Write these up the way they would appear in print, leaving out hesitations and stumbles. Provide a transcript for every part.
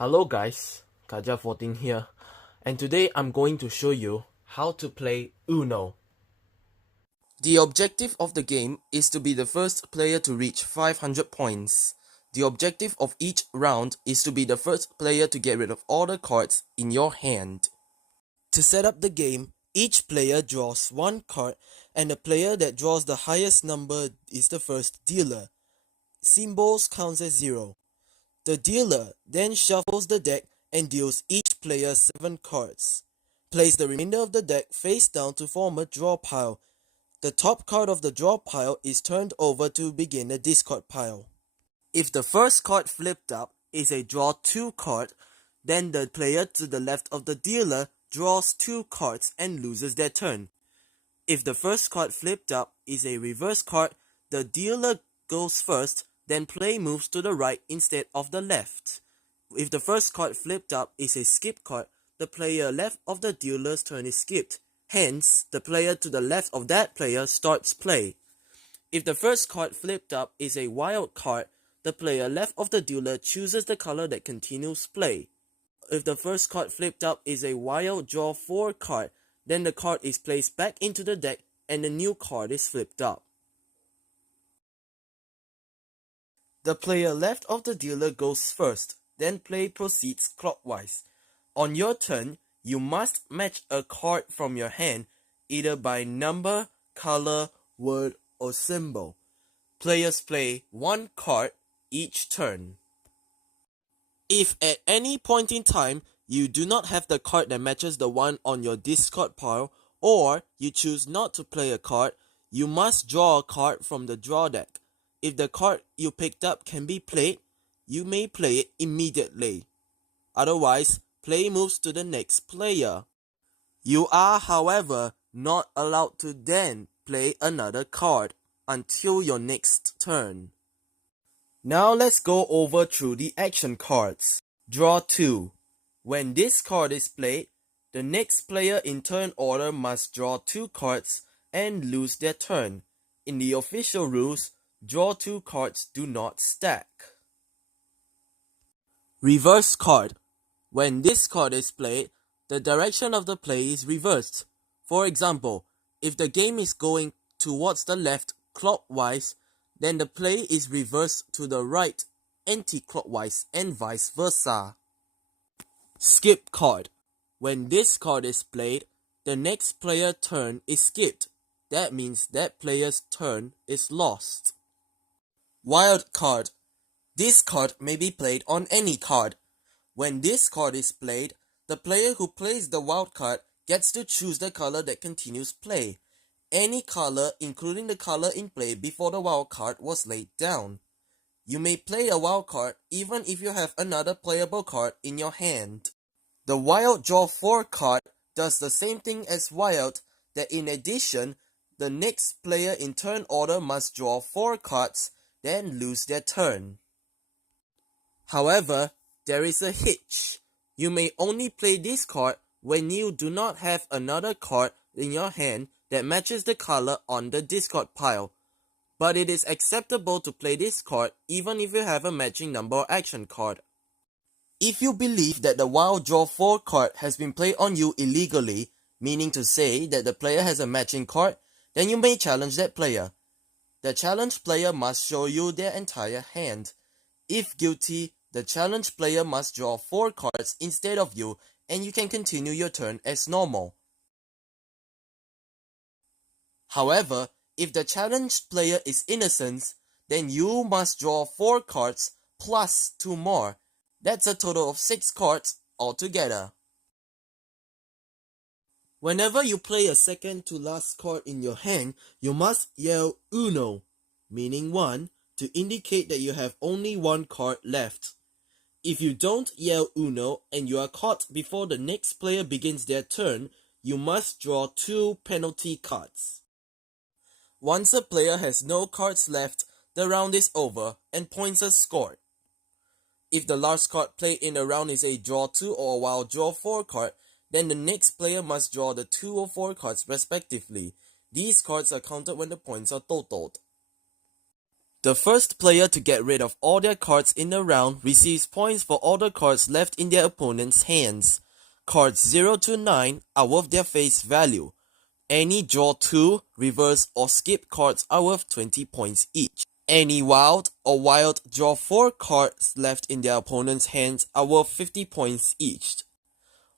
Hello guys, Kaja14 here, and today I'm going to show you how to play Uno. The objective of the game is to be the first player to reach 500 points. The objective of each round is to be the first player to get rid of all the cards in your hand. To set up the game, each player draws one card and the player that draws the highest number is the first dealer. Symbols counts as 0. The dealer then shuffles the deck and deals each player 7 cards. Place the remainder of the deck face down to form a draw pile. The top card of the draw pile is turned over to begin the discard pile. If the first card flipped up is a draw 2 card, then the player to the left of the dealer draws 2 cards and loses their turn. If the first card flipped up is a reverse card, the dealer goes first, then play moves to the right instead of the left. If the first card flipped up is a skip card, the player left of the dealer's turn is skipped. Hence, the player to the left of that player starts play. If the first card flipped up is a wild card, the player left of the dealer chooses the color that continues play. If the first card flipped up is a wild draw 4 card, then the card is placed back into the deck and the new card is flipped up. The player left of the dealer goes first, then play proceeds clockwise. On your turn, you must match a card from your hand either by number, color, word, or symbol. Players play one card each turn. If at any point in time you do not have the card that matches the one on your discard pile, or you choose not to play a card, you must draw a card from the draw deck. If the card you picked up can be played, you may play it immediately. Otherwise, play moves to the next player. You are, however, not allowed to then play another card until your next turn. Now let's go over through the action cards. Draw 2. When this card is played, the next player in turn order must draw 2 cards and lose their turn. In the official rules, draw 2 cards do not stack. Reverse card. When this card is played, the direction of the play is reversed. For example, if the game is going towards the left clockwise, then the play is reversed to the right anti-clockwise and vice versa. Skip card. When this card is played, the next player's turn is skipped. That means that player's turn is lost. Wild card. This card may be played on any card. When this card is played, the player who plays the wild card gets to choose the color that continues play. Any color, including the color in play before the wild card was laid down. You may play a wild card even if you have another playable card in your hand. The wild draw 4 card does the same thing as wild, that in addition, the next player in turn order must draw 4 cards, then lose their turn. However, there is a hitch. You may only play this card when you do not have another card in your hand that matches the color on the discard pile. But it is acceptable to play this card even if you have a matching number action card. If you believe that the wild draw 4 card has been played on you illegally, meaning to say that the player has a matching card, then you may challenge that player. The challenged player must show you their entire hand. If guilty, the challenged player must draw 4 cards instead of you, and you can continue your turn as normal. However, if the challenged player is innocent, then you must draw 4 cards plus 2 more. That's a total of 6 cards altogether. Whenever you play a second to last card in your hand, you must yell Uno, meaning 1, to indicate that you have only 1 card left. If you don't yell Uno and you are caught before the next player begins their turn, you must draw 2 penalty cards. Once a player has no cards left, the round is over and points are scored. If the last card played in the round is a draw 2 or a wild draw 4 card, then the next player must draw the 2 or 4 cards respectively. These cards are counted when the points are totaled. The first player to get rid of all their cards in a round receives points for all the cards left in their opponent's hands. Cards 0 to 9 are worth their face value. Any draw 2, reverse or skip cards are worth 20 points each. Any wild or wild draw 4 cards left in their opponent's hands are worth 50 points each.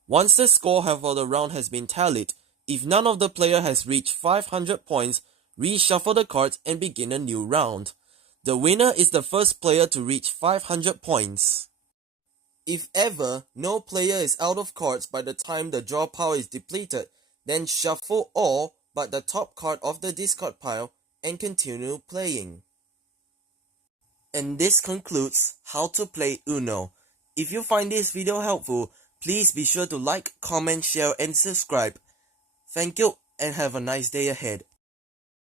Once the score for the round has been tallied, if none of the player has reached 500 points, reshuffle the cards and begin a new round. The winner is the first player to reach 500 points. If ever no player is out of cards by the time the draw pile is depleted, then shuffle all but the top card of the discard pile and continue playing. And this concludes how to play Uno. If you find this video helpful, please be sure to like, comment, share and subscribe. Thank you and have a nice day ahead.